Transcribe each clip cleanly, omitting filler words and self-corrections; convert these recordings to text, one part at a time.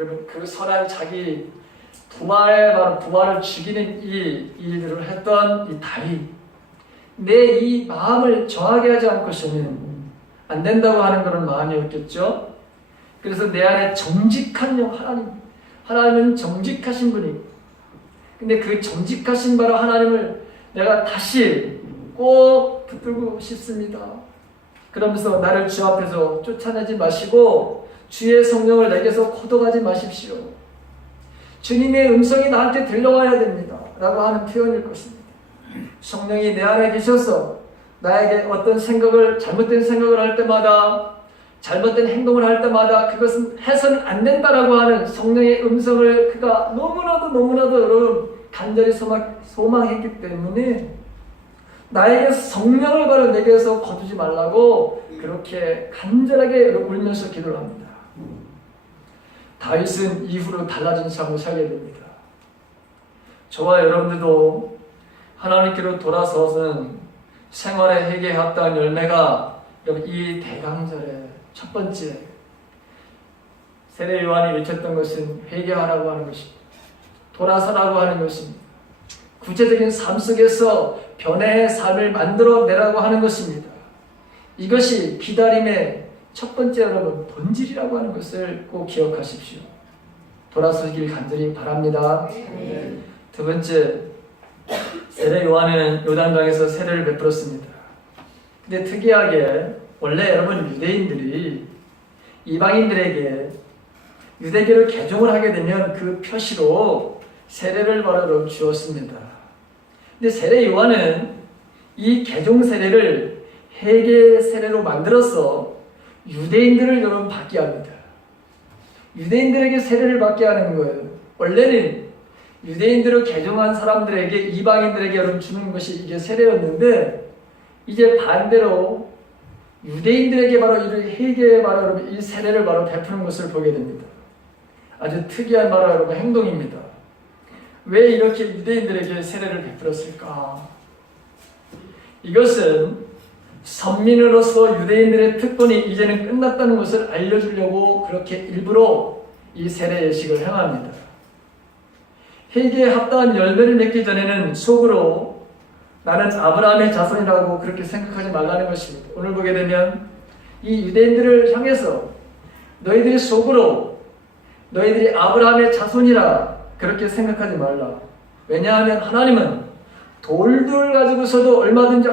여러분 그 선한 자기 부하를 죽이는 이 일들을 했던 이 다윗, 내 이 마음을 정하게 하지 않고서는 안 된다고 하는 그런 마음이었겠죠. 그래서 내 안에 정직한 하나님은 정직하신 분이고, 근데 그 정직하신 바로 하나님을 내가 다시 꼭 붙들고 싶습니다. 그러면서 나를 주 앞에서 쫓아내지 마시고 주의 성령을 내게서 거둬가지 마십시오. 주님의 음성이 나한테 들려와야 됩니다 라고 하는 표현일 것입니다. 성령이 내 안에 계셔서 나에게 어떤 잘못된 생각을 할 때마다, 잘못된 행동을 할 때마다 그것은 해서는 안 된다라고 하는 성령의 음성을 그가 너무나도 여러분 간절히 소망했기 때문에 나에게 성령을 바로 내게서 거두지 말라고 그렇게 간절하게 울면서 기도를 합니다. 다윗은 이후로 달라진 삶을 살게 됩니다. 저와 여러분들도 하나님께로 돌아서서는 생활에 회개에 합당한 열매가 이 대강절의 첫 번째 세례 요한이 외쳤던 것은 회개하라고 하는 것입니다. 돌아서라고 하는 것입니다. 구체적인 삶 속에서 변화의 삶을 만들어내라고 하는 것입니다. 이것이 기다림의 첫 번째 여러분 본질이라고 하는 것을 꼭 기억하십시오. 돌아서길 간절히 바랍니다. 두 번째, 세례 요한은 요단강에서 세례를 베풀었습니다. 근데 특이하게 원래 여러분 유대인들이 이방인들에게 유대교를 개종을 하게 되면 그 표시로 세례를 바로 주었습니다. 근데 세례 요한은 이 개종 세례를 회개 세례로 만들어서 유대인들을 여러분 받게 합니다. 유대인들에게 세례를 받게 하는 거예요. 원래는 유대인들을 개종한 사람들에게, 이방인들에게 여러분 주는 것이 이게 세례였는데, 이제 반대로 유대인들에게 바로 이 회개의 바로 이 세례를 바로 베푸는 것을 보게 됩니다. 아주 특이한 바로 여러분 행동입니다. 왜 이렇게 유대인들에게 세례를 베풀었을까? 이것은 선민으로서 유대인들의 특권이 이제는 끝났다는 것을 알려주려고 그렇게 일부러 이 세례 예식을 행합니다. 회개에 합당한 열매를 맺기 전에는 속으로 나는 아브라함의 자손이라고 그렇게 생각하지 말라는 것입니다. 오늘 보게 되면 이 유대인들을 향해서 너희들이 속으로 너희들이 아브라함의 자손이라 그렇게 생각하지 말라. 왜냐하면 하나님은 돌들 가지고서도 얼마든지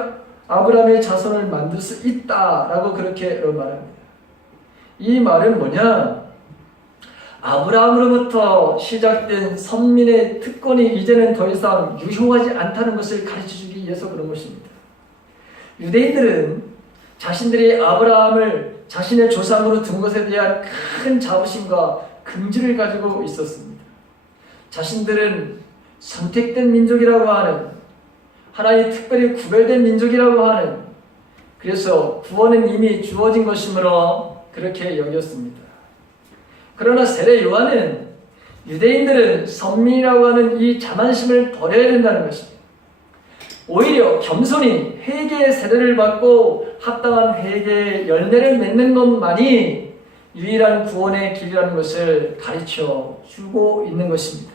아브라함의 자손을 만들 수 있다라고 그렇게 말합니다. 이 말은 뭐냐? 아브라함으로부터 시작된 선민의 특권이 이제는 더 이상 유효하지 않다는 것을 가르쳐주기 위해서 그런 것입니다. 유대인들은 자신들이 아브라함을 자신의 조상으로 둔 것에 대한 큰 자부심과 긍지를 가지고 있었습니다. 자신들은 선택된 민족이라고 하는, 하나님 특별히 구별된 민족이라고 하는, 그래서 구원은 이미 주어진 것이므로 그렇게 여겼습니다. 그러나 세례 요한은 유대인들은 선민이라고 하는 이 자만심을 버려야 된다는 것입니다. 오히려 겸손히 회개의 세례를 받고 합당한 회개의 열매를 맺는 것만이 유일한 구원의 길이라는 것을 가르쳐 주고 있는 것입니다.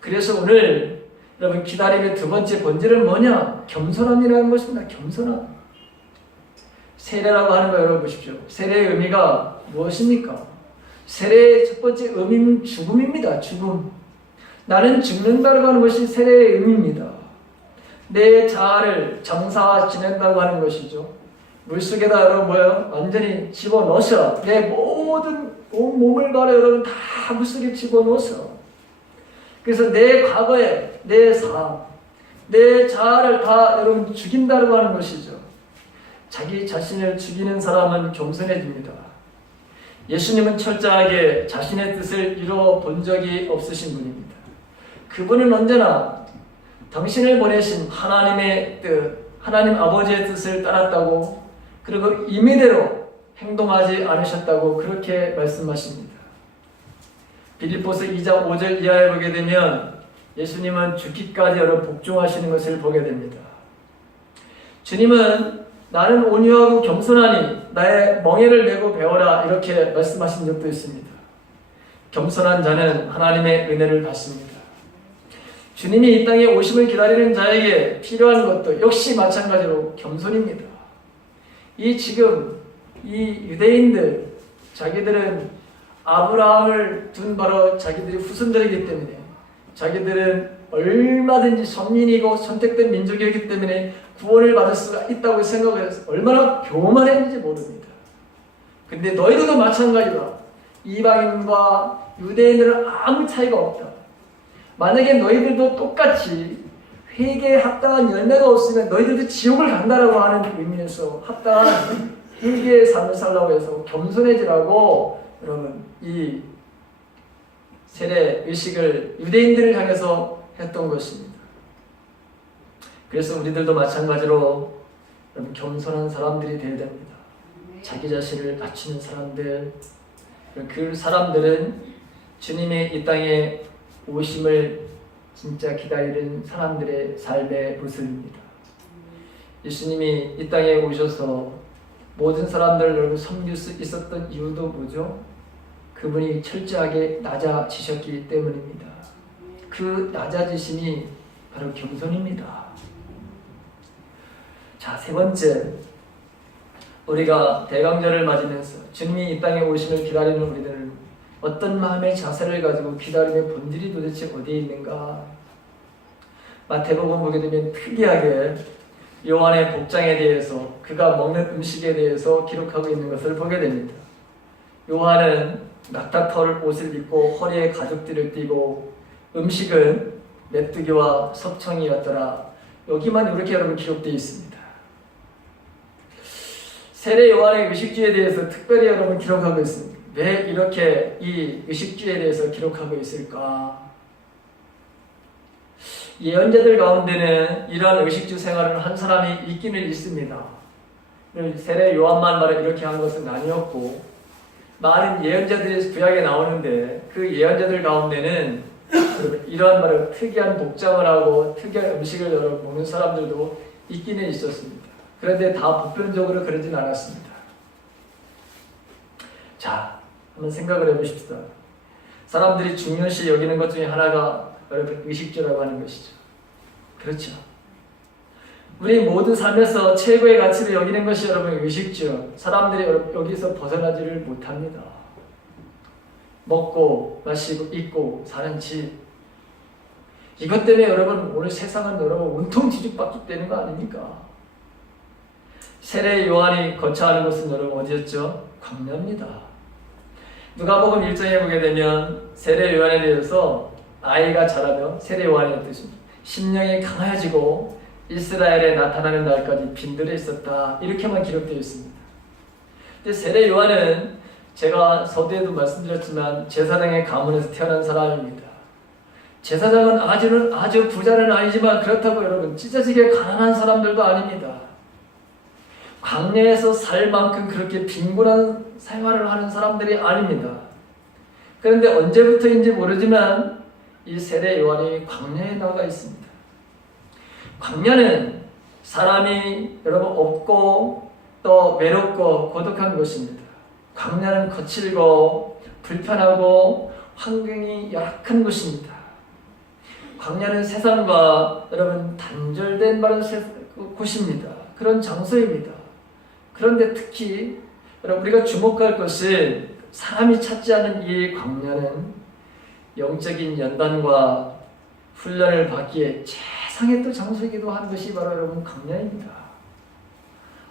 그래서 오늘 여러분 기다림의 두 번째 본질은 뭐냐? 겸손함이라는 것입니다. 겸손함. 세례라고 하는 거 여러분 보십시오. 세례의 의미가 무엇입니까? 세례의 첫 번째 의미는 죽음입니다. 죽음. 나는 죽는다고 하는 것이 세례의 의미입니다. 내 자아를 정사 지낸다고 하는 것이죠. 물속에다 여러분 뭐예요? 완전히 집어넣어서 내 모든 온 몸을 바로 여러분 다 물속에 집어넣어서, 그래서 내 과거에 내 삶, 내 자아를 다 여러분 죽인다고 하는 것이죠. 자기 자신을 죽이는 사람은 겸손해집니다. 예수님은 철저하게 자신의 뜻을 이루어 본 적이 없으신 분입니다. 그분은 언제나 당신을 보내신 하나님의 뜻, 하나님 아버지의 뜻을 따랐다고, 그리고 임의대로 행동하지 않으셨다고 그렇게 말씀하십니다. 빌립보서 2장 5절 이하에 보게 되면 예수님은 죽기까지 여러분 복종하시는 것을 보게 됩니다. 주님은 나는 온유하고 겸손하니 나의 멍에를 메고 배워라 이렇게 말씀하신 적도 있습니다. 겸손한 자는 하나님의 은혜를 받습니다. 주님이 이 땅에 오심을 기다리는 자에게 필요한 것도 역시 마찬가지로 겸손입니다. 지금 이 유대인들, 자기들은 아브라함을 둔 바로 자기들이 후손들이기 때문에, 자기들은 얼마든지 선민이고 선택된 민족이기 때문에 구원을 받을 수가 있다고 생각을 해서 얼마나 교만했는지 모릅니다. 근데 너희들도 마찬가지다. 이방인과 유대인들은 아무 차이가 없다. 만약에 너희들도 똑같이 회개에 합당한 열매가 없으면 너희들도 지옥을 간다라고 하는 의미에서 합당한 회개의 삶을 살라고 해서 겸손해지라고 여러분 이 세례 의식을 유대인들을 향해서 했던 것입니다. 그래서 우리들도 마찬가지로 여러분 겸손한 사람들이 되어야 됩니다. 자기 자신을 낮추는 사람들, 그 사람들은 주님의 이 땅에 오심을 진짜 기다리는 사람들의 삶의 모습입니다. 예수님이 이 땅에 오셔서 모든 사람들을 섬길 수 있었던 이유도 뭐죠? 그분이 철저하게 낮아지셨기 때문입니다. 그 낮아지심이 바로 겸손입니다. 자, 세 번째, 우리가 대강절을 맞으면서 주님이 이 땅에 오심을 기다리는 우리들은 어떤 마음의 자세를 가지고 기다림의 본질이 도대체 어디에 있는가? 마태복음 보게 되면 특이하게 요한의 복장에 대해서, 그가 먹는 음식에 대해서 기록하고 있는 것을 보게 됩니다. 요한은 낙타털 옷을 입고 허리에 가죽띠를 띠고 음식은 메뚜기와 석청이었더라. 여기만 이렇게 여러분 기록되어 있습니다. 세례 요한의 의식주에 대해서 특별히 여러분 기록하고 있습니다. 왜 이렇게 이 의식주에 대해서 기록하고 있을까? 예언자들 가운데는 이러한 의식주 생활을 한 사람이 있기는 있습니다. 세례 요한만 말을 이렇게 한 것은 아니었고, 많은 예언자들이 구약에 나오는데 그 예언자들 가운데는 이러한 말을 특이한 복장을 하고 특이한 음식을 여러 먹는 사람들도 있기는 있었습니다. 그런데 다 보편적으로 그러진 않았습니다. 자, 한번 생각을 해보십시다. 사람들이 중요시 여기는 것 중에 하나가 여러분 의식주라고 하는 것이죠. 그렇죠. 우리 모든 삶에서 최고의 가치를 여기는 것이 여러분 의식주. 사람들이 여기서 벗어나지를 못합니다. 먹고 마시고 입고 사는 집. 이것 때문에 여러분 오늘 세상은 여러분 온통 뒤죽박죽 되는 거 아닙니까? 세례 요한이 거처하는 곳은 여러분 어디였죠? 광야입니다. 누가복음 1장에 보게 되면 세례 요한에 대해서 아이가 자라며 세례 요한의 뜻입니다. 심령이 강해지고 이스라엘에 나타나는 날까지 빈들에 있었다. 이렇게만 기록되어 있습니다. 근데 세례 요한은 제가 서두에도 말씀드렸지만 제사장의 가문에서 태어난 사람입니다. 제사장은 아주 부자는 아니지만 그렇다고 여러분 찢어지게 가난한 사람들도 아닙니다. 광야에서 살 만큼 그렇게 빈곤한 생활을 하는 사람들이 아닙니다. 그런데 언제부터인지 모르지만 이 세례 요한이 광야에 나가 있습니다. 광야는 사람이 여러분 없고 또 외롭고 고독한 곳입니다. 광야는 거칠고 불편하고 환경이 열악한 곳입니다. 광야는 세상과 여러분 단절된 곳입니다. 그런 장소입니다. 그런데 특히 여러분 우리가 주목할 것은 사람이 찾지 않은 이 광야는 영적인 연단과 훈련을 받기에 최상의 또 장소이기도 한 것이 바로 여러분 광야입니다.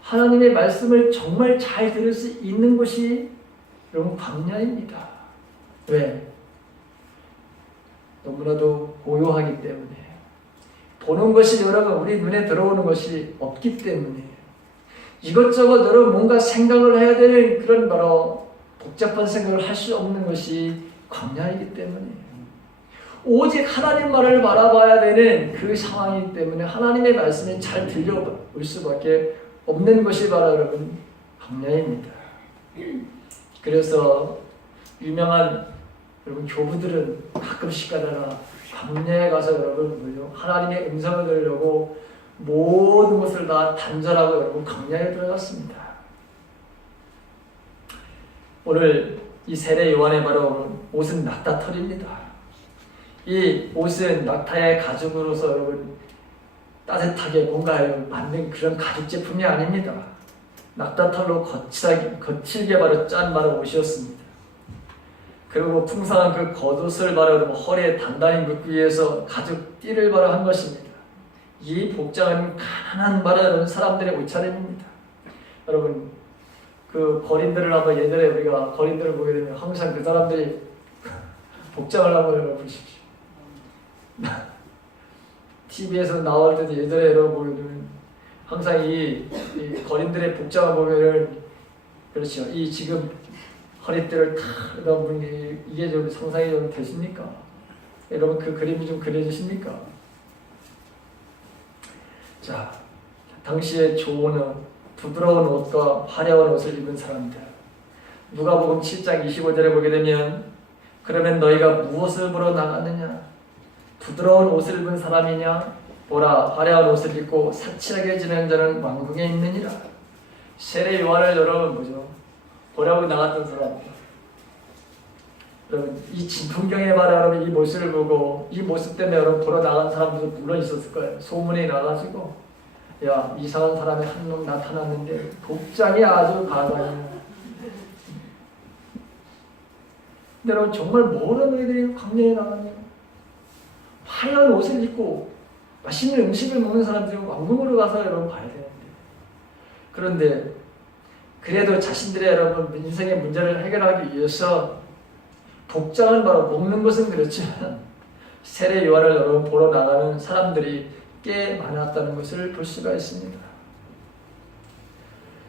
하나님의 말씀을 정말 잘 들을 수 있는 곳이 여러분 광야입니다. 왜? 너무나도 고요하기 때문에, 보는 것이 여러분 우리 눈에 들어오는 것이 없기 때문에, 이것저것 여러분 뭔가 생각을 해야 되는 그런 바로 복잡한 생각을 할 수 없는 것이 광야이기 때문에, 오직 하나님 말을 바라봐야 되는 그 상황이기 때문에 하나님의 말씀이 잘 들려올 수밖에 없는 것이 바로 여러분 광야입니다. 그래서 유명한 여러분 교부들은 가끔씩 가다가 광야에 가서 여러분 하나님의 음성을 들으려고 모든 것을 다 단절하고 여러분 광야에 들어갔습니다. 오늘 이 세례 요한의 바로 옷은 낙타 털입니다. 이 옷은 낙타의 가죽으로서 여러분 따뜻하게 뭔가 만든 그런 가죽 제품이 아닙니다. 낙타 털로 거칠게 바로 짠 바로 옷이었습니다. 그리고 풍성한 그 겉옷을 바로 허리에 단단히 묶기 위해서 가죽 띠를 바로 한 것입니다. 이 복장은 가난한 바로 사람들의 옷차림입니다. 여러분 그 거린들을 한번 예전에 우리가 거린들을 보게 되면 항상 그 사람들이 복장을 한번 여러분 보십시오. TV에서 나올 때도 예전에 여러분 보면 항상 이 거린들의 복장을 보면은 그렇죠. 이 지금 허리띠를 탁 여러분 이게 좀 상상이 좀 되십니까? 여러분 그 그림이 좀 그려지십니까? 자, 당시에 좋은 부드러운 옷과 화려한 옷을 입은 사람들. 누가복음 7장 25절에 보게 되면 그러면 너희가 무엇을 보러 나갔느냐? 부드러운 옷을 입은 사람이냐? 보라 화려한 옷을 입고 사치하게 지내는 자는 왕궁에 있느니라. 세례 요한을 여러분 보죠. 보려고 나갔던 사람들. 여러분 이 진풍경에 바로 여러분 이 모습을 보고 이 모습 때문에 여러분 보러 나간 사람들도 물론 있었을 거예요. 소문이 나가지고 야 이상한 사람이 한 놈 나타났는데 복장이 아주 가관이야. 근데 여러분 정말 모든 애들이 광야에 나가냐? 화려한 옷을 입고 맛있는 음식을 먹는 사람들이 왕궁으로 가서 여러분 봐야 되는데 그런데 그래도 자신들의 여러분 인생의 문제를 해결하기 위해서 복장을 바로 먹는 것은 그렇지만 세례 요한을 여러분 보러 나가는 사람들이 꽤 많았다는 것을 볼 수가 있습니다.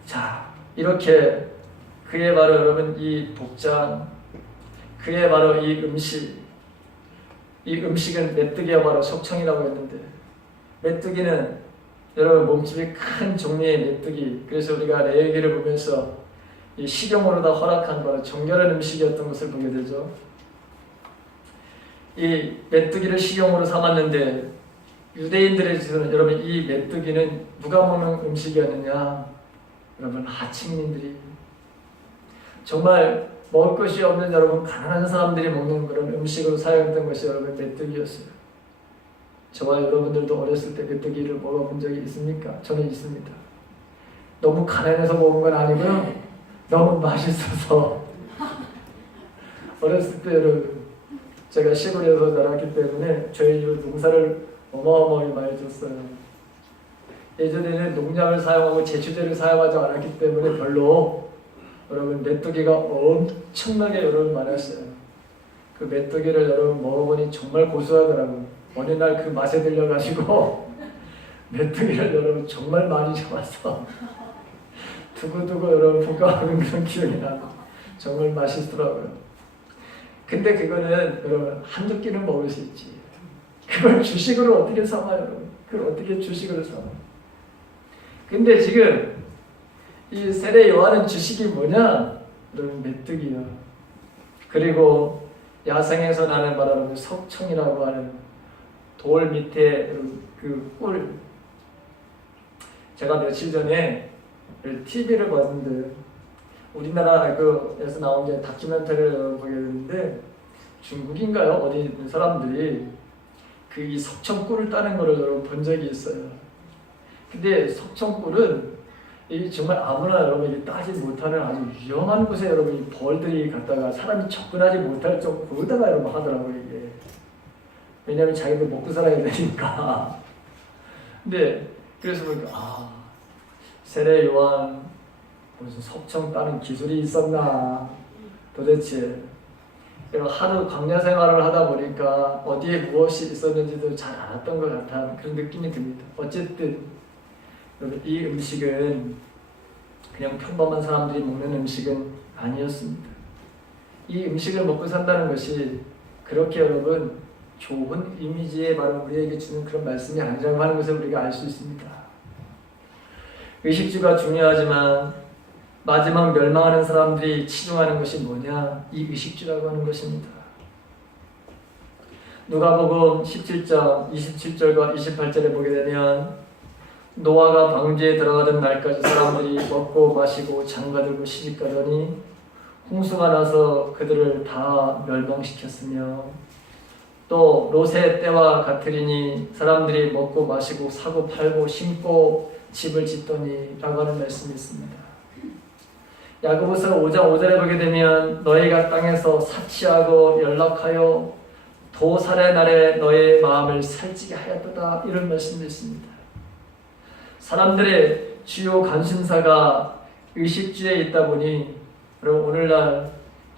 자, 이렇게 그의 바로 여러분 이 복장, 그의 바로 이 음식, 이 음식은 메뚜기가 바로 속청이라고 했는데 메뚜기는 여러분 몸집이 큰 종류의 메뚜기, 그래서 우리가 레위기를 보면서 이 식용으로 다 허락한 바로 정결한 음식이었던 것을 보게 되죠. 이 메뚜기를 식용으로 삼았는데 유대인들에게서는 여러분 이 메뚜기는 누가 먹는 음식이었느냐? 여러분 하층민들이 정말 먹을 것이 없는 여러분 가난한 사람들이 먹는 그런 음식으로 사용했던 것이 여러분 메뚜기였어요. 저와 여러분들도 어렸을 때 메뚜기를 먹어본 적이 있습니까? 저는 있습니다. 너무 가난해서 먹은 건 아니고요. 너무 맛있어서 어렸을 때 여러분 제가 시골에서 자랐기 때문에 저희 집 농사를 어마어마하게 많이 줬어요. 예전에는 농약을 사용하고 제초제를 사용하지 않았기 때문에 별로 여러분 메뚜기가 엄청나게 여러분 많았어요. 그 메뚜기를 여러분 먹어보니 정말 고소하더라고요. 어느 날 그 맛에 들려가지고 메뚜기를 여러분 정말 많이 잡아서 두고두고 여러분 볶아먹는 그런 기억이 나고 정말 맛있더라고요. 근데 그거는 여러분 한두 끼는 먹을 수 있지. 그걸 주식으로 어떻게 삼아요, 여러분? 그걸 어떻게 주식으로 삼아요? 근데 지금 이 세례 요한은 주식이 뭐냐? 여러분 메뚜기요. 그리고 야생에서 나는 바로 석청이라고 하는 돌 밑에 그 꿀. 제가 며칠 전에 TV를 봤는데 우리나라에서 나온 게 다큐멘터리를 보게 됐는데 중국인가요? 어디 있는 사람들이 그 이 석청꿀을 따는 거를 여러분 본 적이 있어요. 근데 석청꿀은 이 정말 아무나 여러분이 따지 못하는 아주 위험한 곳에 여러분 이 벌들이 갔다가 사람이 접근하지 못할 정도 거기다가 여러분 하더라고요 이게. 왜냐하면 자기도 먹고 살아야 되니까. 근데 그래서 보니까 세례 요한 무슨 석청 따는 기술이 있었나 도대체. 하도 광야 생활을 하다 보니까 어디에 무엇이 있었는지도 잘 알았던 것 같은 그런 느낌이 듭니다. 어쨌든 이 음식은 그냥 평범한 사람들이 먹는 음식은 아니었습니다. 이 음식을 먹고 산다는 것이 그렇게 여러분 좋은 이미지에 바로 우리에게 주는 그런 말씀이 아니라고 하는 것을 우리가 알 수 있습니다. 의식주가 중요하지만 마지막 멸망하는 사람들이 치중하는 것이 뭐냐? 이 의식주라고 하는 것입니다. 누가복음 17장 27절과 28절에 보게 되면 노아가 방주에 들어가던 날까지 사람들이 먹고 마시고 장가들고 시집가더니 홍수가 나서 그들을 다 멸망시켰으며 또 롯의 때와 같으리니 사람들이 먹고 마시고 사고 팔고 심고 집을 짓더니 라고 하는 말씀이 있습니다. 야고보서 5장 5절에 보게 되면 너희가 땅에서 사치하고 연락하여 도살의 날에 너의 마음을 살찌게 하였도다 이런 말씀도 있습니다. 사람들의 주요 관심사가 의식주에 있다 보니 여러분 오늘날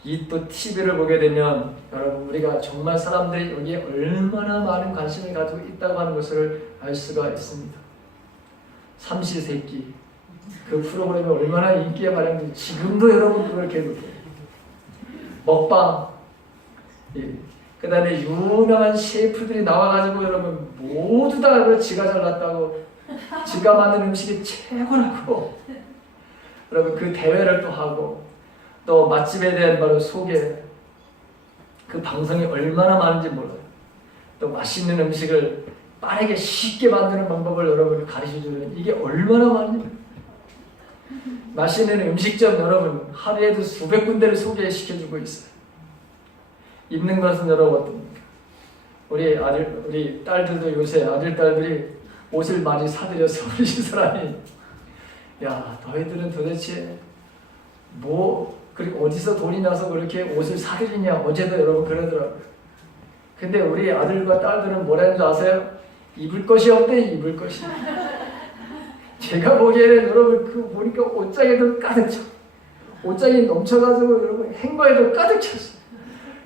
이 또 TV를 보게 되면 여러분 우리가 정말 사람들이 여기에 얼마나 많은 관심을 가지고 있다고 하는 것을 알 수가 있습니다. 삼시세끼 그 프로그램이 얼마나 인기에 발현되는지 지금도 여러분 그걸 계속 먹방 그 다음에 유명한 셰프들이 나와가지고 여러분 모두 다 지가 잘났다고 지가 만든 음식이 최고라고 여러분 그 대회를 또 하고 또 맛집에 대한 바로 소개 그 방송이 얼마나 많은지 몰라요. 또 맛있는 음식을 빠르게 쉽게 만드는 방법을 여러분이 가르쳐주는 이게 얼마나 많은지 맛있는 음식점 여러분 하루에도 수백 군데를 소개시켜주고 있어요. 입는 것은 여러분 어떻습니까? 우리 딸들도 요새 아들 딸들이 옷을 많이 사들여서 우리 집사람이 야 너희들은 도대체 그리고 어디서 돈이 나서 그렇게 옷을 사들이냐 어제도 여러분 그러더라고요. 근데 우리 아들과 딸들은 뭐라는 줄 아세요? 입을 것이 없대 입을 것이. 제가 보기에는 여러분 그 보니까 옷장에도 가득 차. 옷장이 넘쳐가지고 여러분 행거에도 가득 찼어요.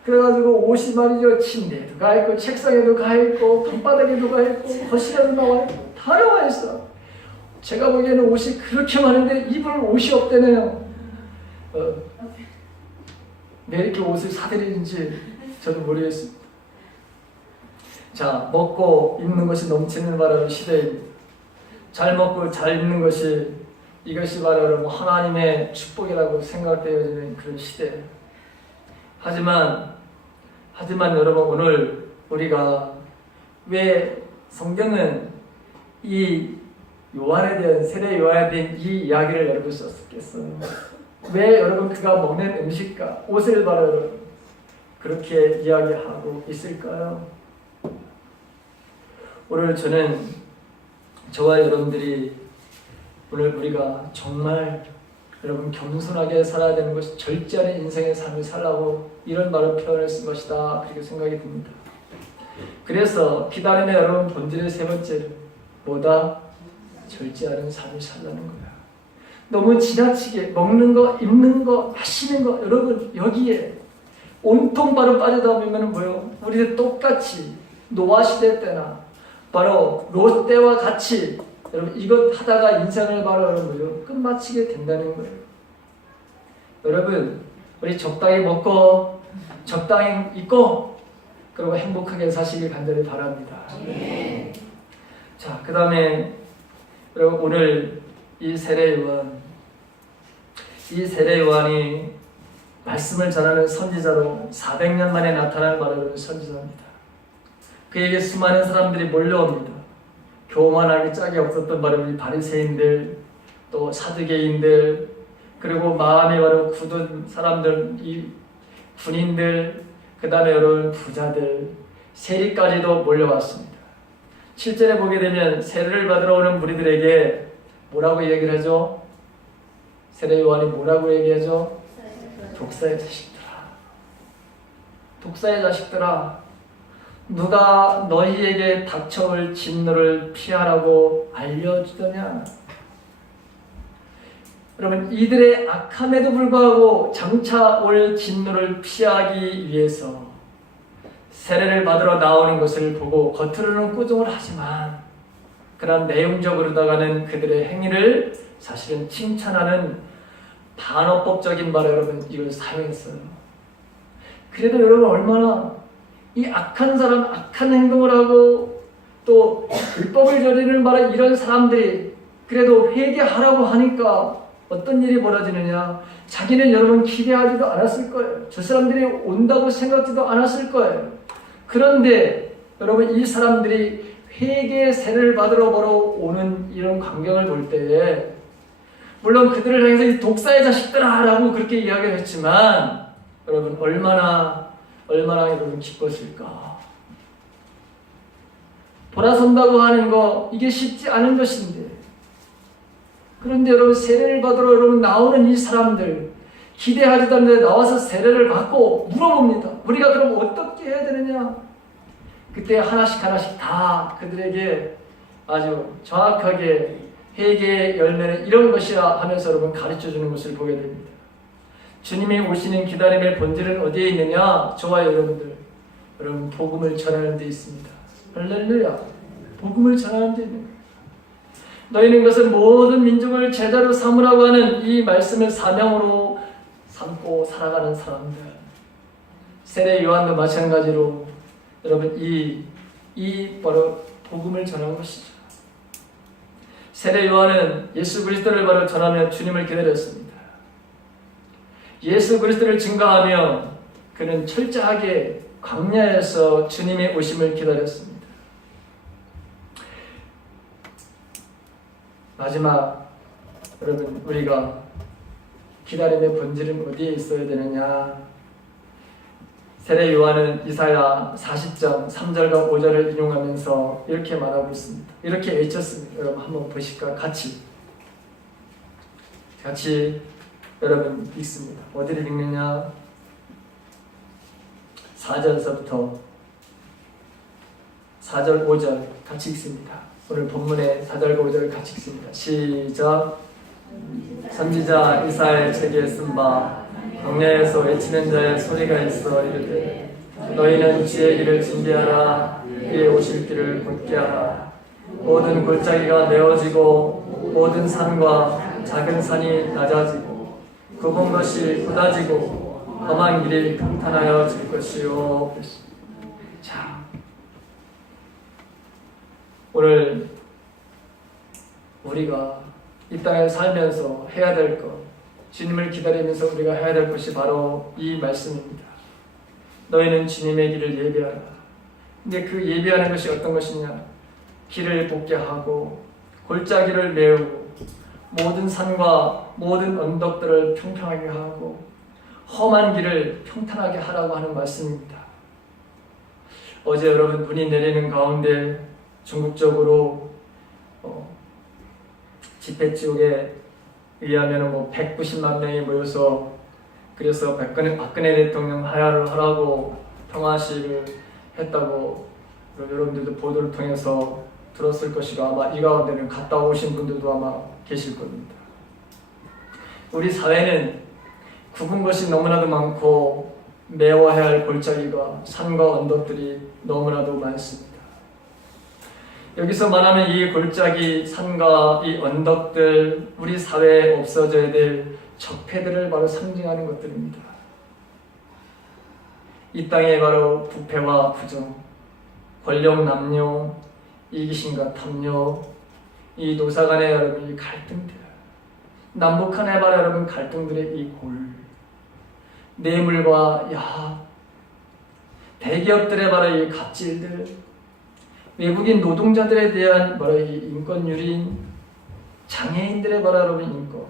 그래가지고 옷이 말이죠 침대에도 가 있고 책상에도 가 있고 방바닥에도 가 있고 거실에도 나와 있고 다 나와 있어. 제가 보기에는 옷이 그렇게 많은데 입을 옷이 없대네요. 왜 이렇게 옷을 사들이는지 저도 모르겠습니다. 자, 먹고 입는 것이 넘치는 바로 시대입니다. 잘 먹고 잘 입는 것이 이것이 바로 하나님의 축복이라고 생각되어지는 그런 시대. 하지만 여러분 오늘 우리가 왜 성경은 이 요한에 대한 세례 요한에 대한 이 이야기를 여러분 썼겠어요? 왜 여러분 그가 먹는 음식과 옷을 바로 그렇게 이야기하고 있을까요? 오늘 저와 여러분들이 오늘 우리가 정말 여러분 겸손하게 살아야 되는 것이 절제하는 인생의 삶을 살라고 이런 말을 표현을 쓴 것이다 그렇게 생각이 듭니다. 그래서 기다림의 여러분 본질의 세 번째는 뭐다? 절제하는 삶을 살라는 거야. 너무 지나치게 먹는 거, 입는 거, 마시는 거 여러분 여기에 온통 바로 빠져들면 뭐예요? 우리들 똑같이 노아시대 때나 바로 롯 때와 같이 여러분 이것 하다가 인생을 바로 여러분 끝마치게 된다는 거예요. 여러분 우리 적당히 먹고 적당히 입고 그리고 행복하게 사시길 간절히 바랍니다. 자, 그 다음에 여러분 오늘 이 세례 요한이 말씀을 전하는 선지자로 400년 만에 나타난 바로 선지자입니다. 그에게 수많은 사람들이 몰려옵니다. 교만하기 짝이 없었던 바로 이 바리새인들, 또 사두개인들, 그리고 마음이 바로 굳은 사람들, 이 군인들, 그 다음에 여러분 부자들, 세리까지도 몰려왔습니다. 7절에 보게 되면 세례를 받으러 오는 무리들에게 뭐라고 얘기를 하죠? 세례 요한이 뭐라고 얘기하죠? 독사의 자식들아, 독사의 자식들아, 누가 너희에게 닥쳐올 진노를 피하라고 알려주더냐? 여러분 이들의 악함에도 불구하고 장차 올 진노를 피하기 위해서 세례를 받으러 나오는 것을 보고 겉으로는 꾸중을 하지만 그런 내용적으로다가는 그들의 행위를 사실은 칭찬하는 반어법적인 말을 여러분 이걸 사용했어요. 그래도 여러분 얼마나 이 악한 사람, 악한 행동을 하고 또 불법을 저지르는 바로 이런 사람들이 그래도 회개하라고 하니까 어떤 일이 벌어지느냐? 자기는 여러분 기대하지도 않았을 거예요. 저 사람들이 온다고 생각지도 않았을 거예요. 그런데 여러분 이 사람들이 회개의 세례를 받으러 오는 이런 광경을 볼 때에 물론 그들을 향해서 이 독사의 자식들아 라고 그렇게 이야기를 했지만 여러분 얼마나 여러분 기뻤을까. 돌아선다고 하는 거 이게 쉽지 않은 것인데, 그런데 여러분 세례를 받으러 여러분 나오는 이 사람들 기대하지도 않는데 나와서 세례를 받고 물어봅니다. 우리가 그럼 어떻게 해야 되느냐? 그때 하나씩 다 그들에게 아주 정확하게 회개의 열매는 이런 것이야 하면서 여러분 가르쳐주는 것을 보게 됩니다. 주님이 오시는 기다림의 본질은 어디에 있느냐? 저와 여러분들, 여러분 복음을 전하는 데 있습니다. 할렐루야. 복음을 전하는 데 있는 거예요. 너희는 것은 모든 민족을 제자로 삼으라고 하는 이 말씀을 사명으로 삼고 살아가는 사람들. 세례 요한도 마찬가지로 여러분 이 바로 복음을 전하는 것이죠. 세례 요한은 예수 그리스도를 바로 전하며 주님을 기다렸습니다. 예수 그리스도를 증거하며 그는 철저하게 광야에서 주님의 오심을 기다렸습니다. 마지막 여러분 우리가 기다림의 본질은 어디에 있어야 되느냐? 세례 요한은 이사야 40장 3절과 5절을 인용하면서 이렇게 말하고 있습니다. 이렇게 외쳤습니다. 여러분 한번 보실까? 같이 여러분 읽습니다. 어디를 읽느냐? 4절서부터 4절 5절 같이 읽습니다. 오늘 본문의 4절과 5절을 같이 읽습니다. 시작. 선지자 이사야의 책에 쓴 바 광야에서 외치는 자의 소리가 있어 이르되 너희는 주의 길을 준비하라. 그의 오실 길을 곧게 하라. 모든 골짜기가 메어지고 모든 산과 작은 산이 낮아지고 굽은 것이 굳어지고 험한 길이 평탄하여 질 것이요. 자, 오늘 우리가 이 땅에 살면서 해야 될 것, 주님을 기다리면서 우리가 해야 될 것이 바로 이 말씀입니다. 너희는 주님의 길을 예비하라. 근데 그 예비하는 것이 어떤 것이냐? 길을 곱게 하고 골짜기를 메우고 모든 산과 모든 언덕들을 평평하게 하고 험한 길을 평탄하게 하라고 하는 말씀입니다. 어제 여러분 눈이 내리는 가운데 전국적으로 집회 지옥에 의하면 190만 명이 모여서 그래서 박근혜 대통령 하야를 하라고 평화시위를 했다고 여러분들도 보도를 통해서 들었을 것이고 아마 이 가운데는 갔다 오신 분들도 아마 계실 겁니다. 우리 사회는 굽은 것이 너무나도 많고 메워야 할 골짜기가 산과 언덕들이 너무나도 많습니다. 여기서 말하는 이 골짜기, 산과 이 언덕들, 우리 사회에 없어져야 될 적폐들을 바로 상징하는 것들입니다. 이 땅에 바로 부패와 부정, 권력 남용, 이기심과 탐욕, 이 노사 간의 여러분 이 갈등들, 남북 간의 바로 여러분 갈등들의 이 골, 뇌물과 야합, 대기업들의 바로 이 갑질들, 외국인 노동자들에 대한 바로 이 인권 유린, 장애인들의 바로 여러분 인권,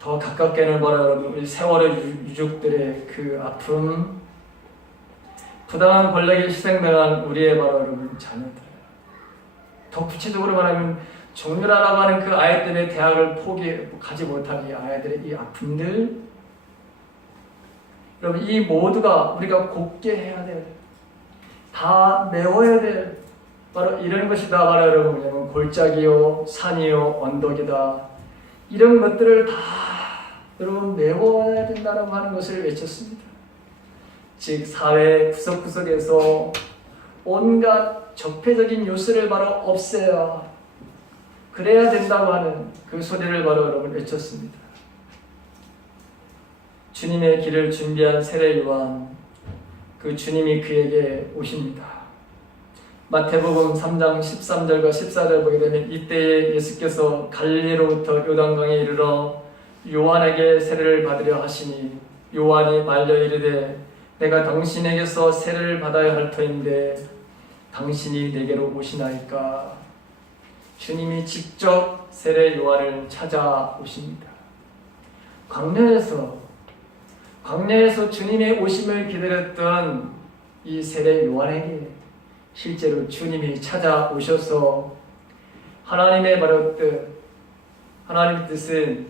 더 가깝게는 바로 여러분 우리 세월의 유족들의 그 아픔, 부당한 권력에 희생당한 우리의 바로 여러분 자녀들, 더 구체적으로 말하면 정유라라고 하는 그 아이들의 대학을 가지 못한 이 아이들의 이 아픔들, 여러분 이 모두가 우리가 곱게 해야 될, 다 메워야 될 바로 이런 것이다. 바로 여러분 골짜기요, 산이요, 언덕이다. 이런 것들을 다 여러분 메워야 된다고 하는 것을 외쳤습니다. 즉 사회 구석구석에서 온갖 적폐적인 요소를 바로 없애야, 그래야 된다고 하는 그 소리를 바로 여러분 외쳤습니다. 주님의 길을 준비한 세례 요한, 그 주님이 그에게 오십니다. 마태복음 3장 13절과 14절 보게 되면 이때에 예수께서 갈릴리로부터 요단강에 이르러 요한에게 세례를 받으려 하시니 요한이 말려 이르되 내가 당신에게서 세례를 받아야 할 터인데 당신이 내게로 오시나이까. 주님이 직접 세례 요한을 찾아오십니다. 광야에서 주님의 오심을 기다렸던 이 세례 요한에게 실제로 주님이 찾아오셔서 하나님의 말했듯 하나님의 뜻은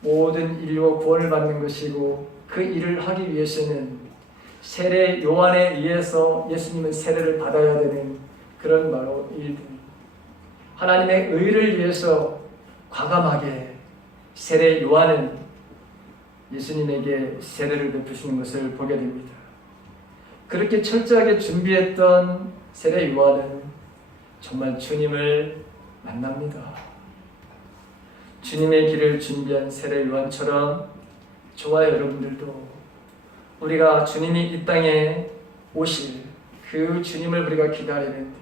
모든 인류가 구원을 받는 것이고 그 일을 하기 위해서는 세례 요한에 의해서 예수님은 세례를 받아야 되는 그런 바로 일들. 하나님의 의를 위해서 과감하게 세례 요한은 예수님에게 세례를 베푸시는 것을 보게 됩니다. 그렇게 철저하게 준비했던 세례 요한은 정말 주님을 만납니다. 주님의 길을 준비한 세례 요한처럼 저와 여러분들도 우리가 주님이 이 땅에 오실 그 주님을 우리가 기다리는데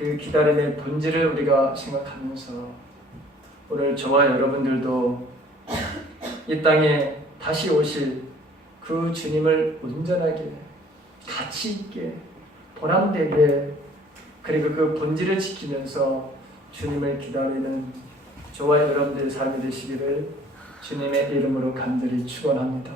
그 기다림의 본질을 우리가 생각하면서 오늘 저와 여러분들도 이 땅에 다시 오실 그 주님을 온전하게 가치 있게 보람되게 그리고 그 본질을 지키면서 주님을 기다리는 저와 여러분들의 삶이 되시기를 주님의 이름으로 간절히 축원합니다.